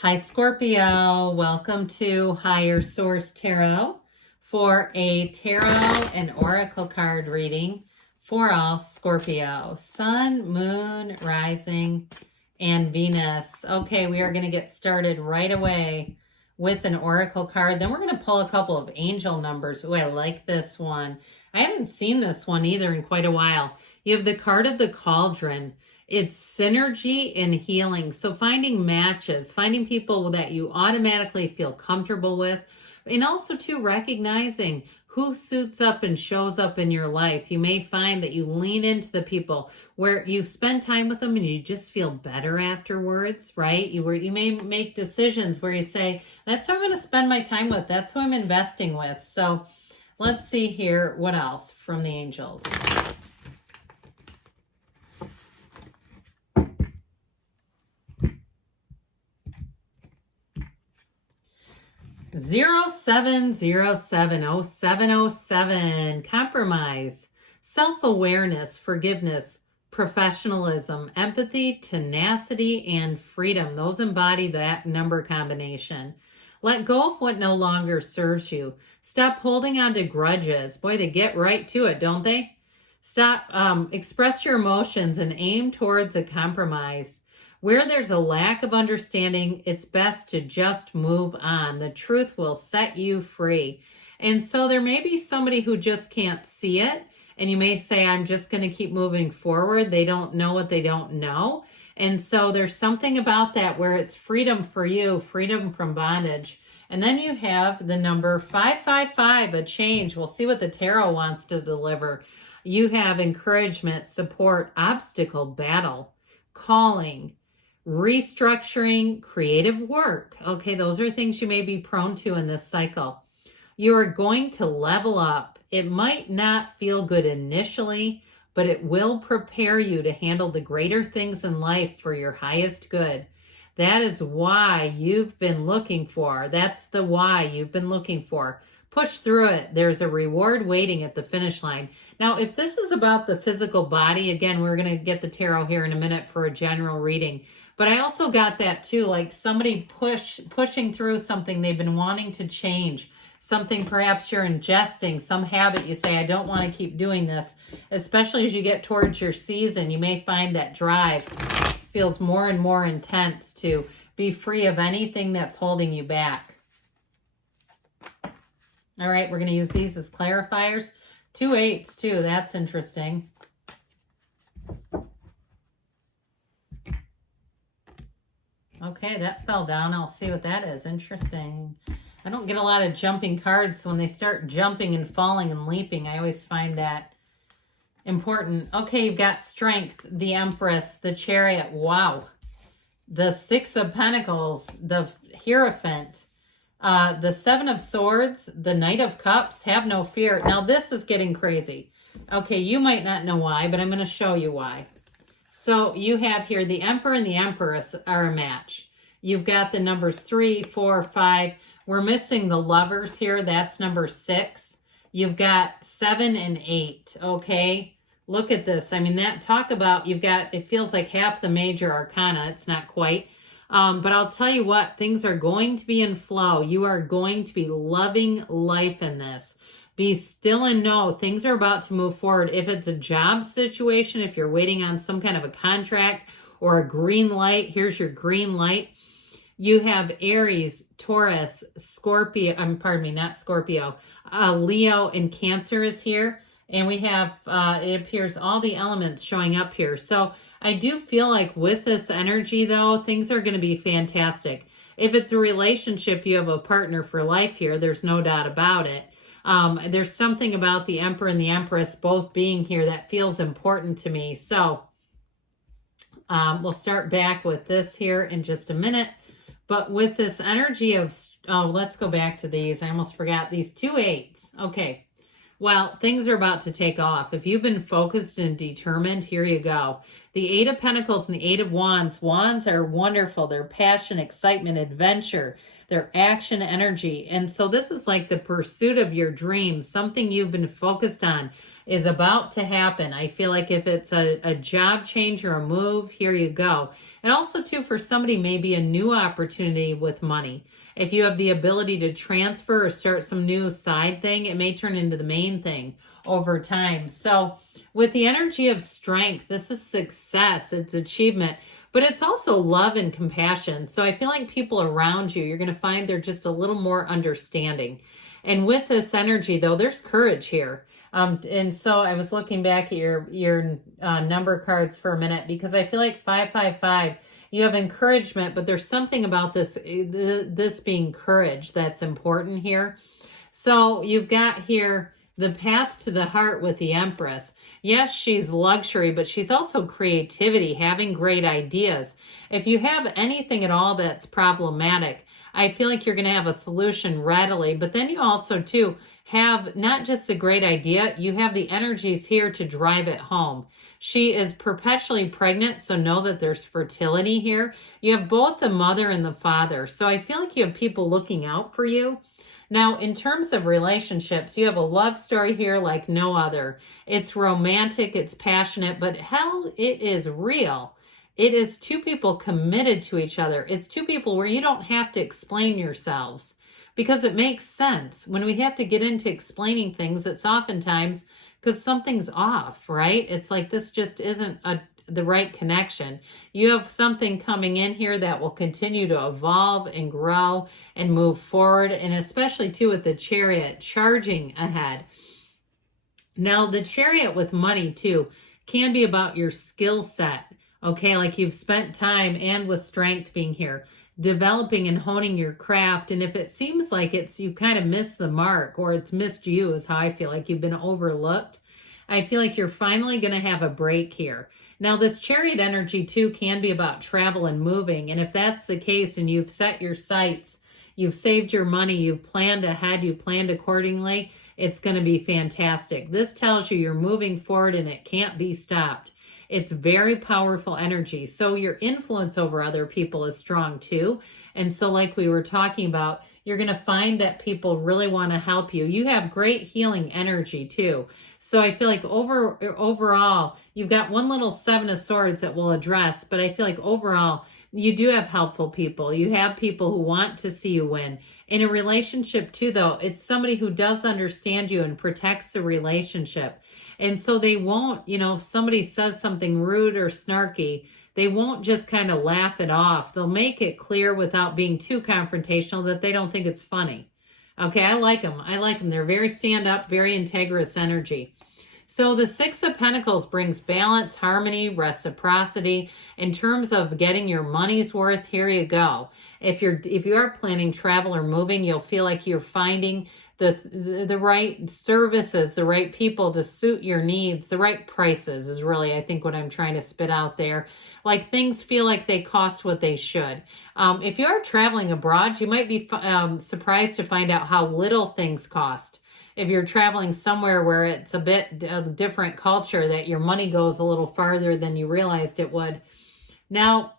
Hi, Scorpio. Welcome to Higher Source Tarot for a tarot and oracle card reading for all Scorpio. Sun, Moon, Rising, and Venus. Okay, we are going to get started right away with an oracle card. Then we're going to pull a couple of angel numbers. Oh, I like this one. I haven't seen this one either in quite a while. You have the card of the cauldron. It's synergy and healing. So finding matches, finding people that you automatically feel comfortable with, and also too recognizing who suits up and shows up in your life. You may find that you lean into the people where you spend time with them and you just feel better afterwards, right? You may make decisions where you say, that's who I'm going to spend my time with. That's who I'm investing with. So let's see here what else from the angels. 07070707. Compromise, self-awareness, forgiveness, professionalism, empathy, tenacity, and freedom. Those embody that number combination. Let go of what no longer serves you. Stop holding on to grudges. Boy, they get right to it, don't they? Stop, express your emotions and aim towards a compromise. Where there's a lack of understanding, it's best to just move on. The truth will set you free. And so there may be somebody who just can't see it. And you may say, I'm just going to keep moving forward. They don't know what they don't know. And so there's something about that where it's freedom for you, freedom from bondage. And then you have the number 555, a change. We'll see what the tarot wants to deliver. You have encouragement, support, obstacle, battle, calling, restructuring, creative work. Okay, those are things you may be prone to in this cycle. You are going to level up. It might not feel good initially, but it will prepare you to handle the greater things in life for your highest good. That is why you've been looking for. That's the why you've been looking for. Push through it. There's a reward waiting at the finish line. Now, if this is about the physical body, again, we're going to get the tarot here in a minute for a general reading. But I also got that too, like somebody pushing through something they've been wanting to change. Something perhaps you're ingesting, some habit you say, I don't want to keep doing this. Especially as you get towards your season, you may find that drive feels more and more intense to be free of anything that's holding you back. All right, we're going to use these as clarifiers. 2 8s too, that's interesting. Okay, that fell down. I'll see what that is. Interesting. I don't get a lot of jumping cards, so when they start jumping and falling and leaping, I always find that important. Okay, you've got Strength, the Empress, the Chariot. Wow. The 6 of Pentacles, the Hierophant, the 7 of Swords, the Knight of Cups. Have no fear. Now, this is getting crazy. Okay, you might not know why, but I'm going to show you why. So you have here the Emperor and the Empress are a match. You've got the numbers 3, 4, 5. We're missing the Lovers here. That's number 6. You've got 7 and 8. Okay. Look at this. I mean, that talk about you've got, it feels like half the major arcana. It's not quite. But I'll tell you what, things are going to be in flow. You are going to be loving life in this. Be still and know things are about to move forward. If it's a job situation, if you're waiting on some kind of a contract or a green light, here's your green light. You have Aries, Taurus, Scorpio, pardon me, not Scorpio, Leo and Cancer is here. And we have, it appears all the elements showing up here. So I do feel like with this energy though, things are going to be fantastic. If it's a relationship, you have a partner for life here. There's no doubt about it. There's something about the Emperor and the Empress both being here that feels important to me. So we'll start back with this here in just a minute. But with this energy of, let's go back to these. I almost forgot these 2 8s. Okay. Well, things are about to take off. If you've been focused and determined, here you go. The 8 of Pentacles and the 8 of Wands. Wands are wonderful. They're passion, excitement, adventure. They're action, energy. And so this is like the pursuit of your dreams, something you've been focused on. is about to happen. I feel like if it's a job change or a move, here you go. And also too, for somebody, maybe a new opportunity with money. If you have the ability to transfer or start some new side thing, it may turn into the main thing over time. So with the energy of strength, this is success, it's achievement, but it's also love and compassion. So I feel like people around you, you're going to find they're just a little more understanding. And with this energy, though, there's courage here. And so I was looking back at your number cards for a minute, because I feel like 555, you have encouragement, but there's something about this being courage that's important here. So you've got here the path to the heart with the Empress. Yes, she's luxury, but she's also creativity, having great ideas. If you have anything at all that's problematic, I feel like you're going to have a solution readily. But then you also, too, have not just a great idea, you have the energies here to drive it home. She is perpetually pregnant, so know that there's fertility here. You have both the mother and the father. So I feel like you have people looking out for you. Now, in terms of relationships, you have a love story here like no other. It's romantic, it's passionate, but hell, it is real. It is two people committed to each other. It's two people where you don't have to explain yourselves, because it makes sense. When we have to get into explaining things, it's oftentimes because something's off, right? It's like this just isn't the right connection. You have something coming in here that will continue to evolve and grow and move forward, and especially too with the Chariot charging ahead. Now the Chariot with money too can be about your skill set, okay? Like you've spent time, and with strength being here, developing and honing your craft. And if it seems like you kind of missed the mark, or it's missed you, is how I feel like you've been overlooked, I feel like you're finally going to have a break here. Now, this Chariot energy, too, can be about travel and moving. And if that's the case and you've set your sights, you've saved your money, you've planned ahead, you planned accordingly, it's going to be fantastic. This tells you you're moving forward and it can't be stopped. It's very powerful energy. So your influence over other people is strong, too. And so like we were talking about, you're going to find that people really want to help you. You have great healing energy too. So I feel like overall, you've got one little Seven of Swords that we'll address, but I feel like overall, you do have helpful people. You have people who want to see you win. In a relationship too, though, it's somebody who does understand you and protects the relationship. And so they won't, if somebody says something rude or snarky, they won't just kind of laugh it off. They'll make it clear without being too confrontational that they don't think it's funny. Okay, I like them. They're very stand-up, very integrous energy. So the Six of Pentacles brings balance, harmony, reciprocity. In terms of getting your money's worth, here you go. If you are planning travel or moving, you'll feel like you're finding the right services, the right people to suit your needs, the right prices is really, I think, what I'm trying to spit out there. Like things feel like they cost what they should. If you are traveling abroad, you might be surprised to find out how little things cost. If you're traveling somewhere where it's a bit different culture, that your money goes a little farther than you realized it would. Now,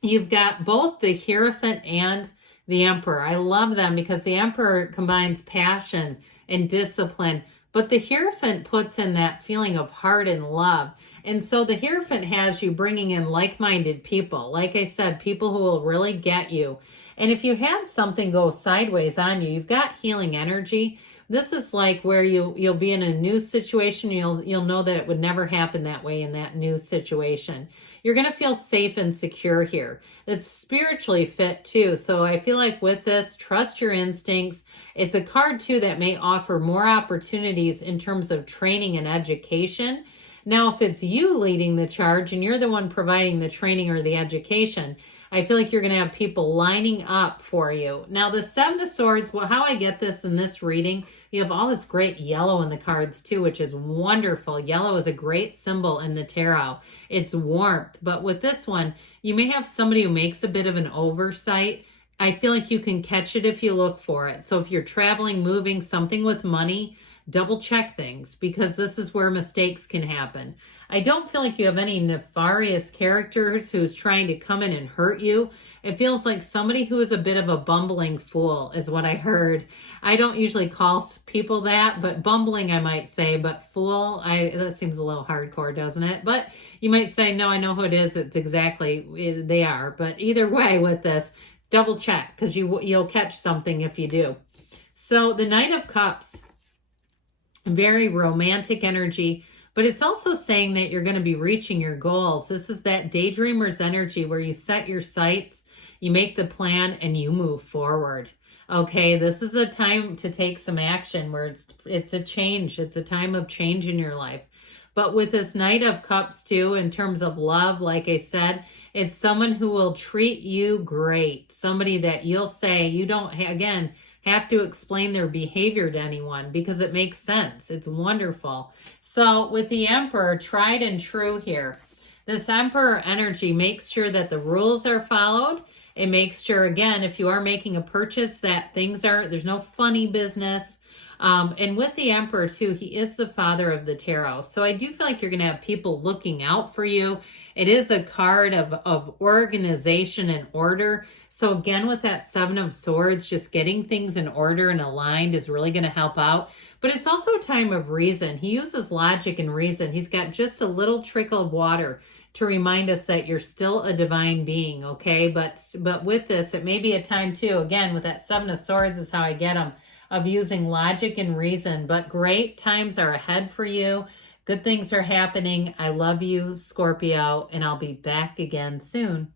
you've got both the Hierophant and the Emperor. I love them because the Emperor combines passion and discipline, but the Hierophant puts in that feeling of heart and love. And so the Hierophant has you bringing in like-minded people. Like I said, people who will really get you. And if you had something go sideways on you, you've got healing energy. This is like where you'll be in a new situation. You'll know that it would never happen that way in that new situation. You're going to feel safe and secure here. It's spiritually fit too. So I feel like with this, trust your instincts. It's a card too that may offer more opportunities in terms of training and education. Now, if it's you leading the charge and you're the one providing the training or the education, I feel like you're going to have people lining up for you. Now, the Seven of Swords, well, how I get this in this reading, you have all this great yellow in the cards too, which is wonderful. Yellow is a great symbol in the tarot. It's warmth. But with this one, you may have somebody who makes a bit of an oversight. I feel like you can catch it if you look for it. So if you're traveling, moving, something with money, double check things, because this is where mistakes can happen. I don't feel like you have any nefarious characters who's trying to come in and hurt you. It feels like somebody who is a bit of a bumbling fool is what I heard. I don't usually call people that, but bumbling I might say, but fool, that seems a little hardcore, doesn't it? But you might say, no, I know who it is. It's exactly, they are. But either way with this, double check, because you'll catch something if you do. So the Knight of Cups, very romantic energy, but it's also saying that you're going to be reaching your goals. This is that daydreamer's energy where you set your sights, you make the plan, and you move forward. Okay, this is a time to take some action where it's a change. It's a time of change in your life. But with this Knight of Cups too, in terms of love, like I said, it's someone who will treat you great. Somebody that you'll say you don't, again, have to explain their behavior to anyone because it makes sense. It's wonderful. So with the Emperor, tried and true here. This Emperor energy makes sure that the rules are followed. It makes sure, again, if you are making a purchase, that there's no funny business. And with the Emperor too, he is the father of the tarot. So I do feel like you're going to have people looking out for you. It is a card of organization and order. So again, with that Seven of Swords, just getting things in order and aligned is really going to help out. But it's also a time of reason. He uses logic and reason. He's got just a little trickle of water to remind us that you're still a divine being, okay? But with this, it may be a time too, again, with that Seven of Swords is how I get them, of using logic and reason. But great times are ahead for you. Good things are happening. I love you, Scorpio, and I'll be back again soon.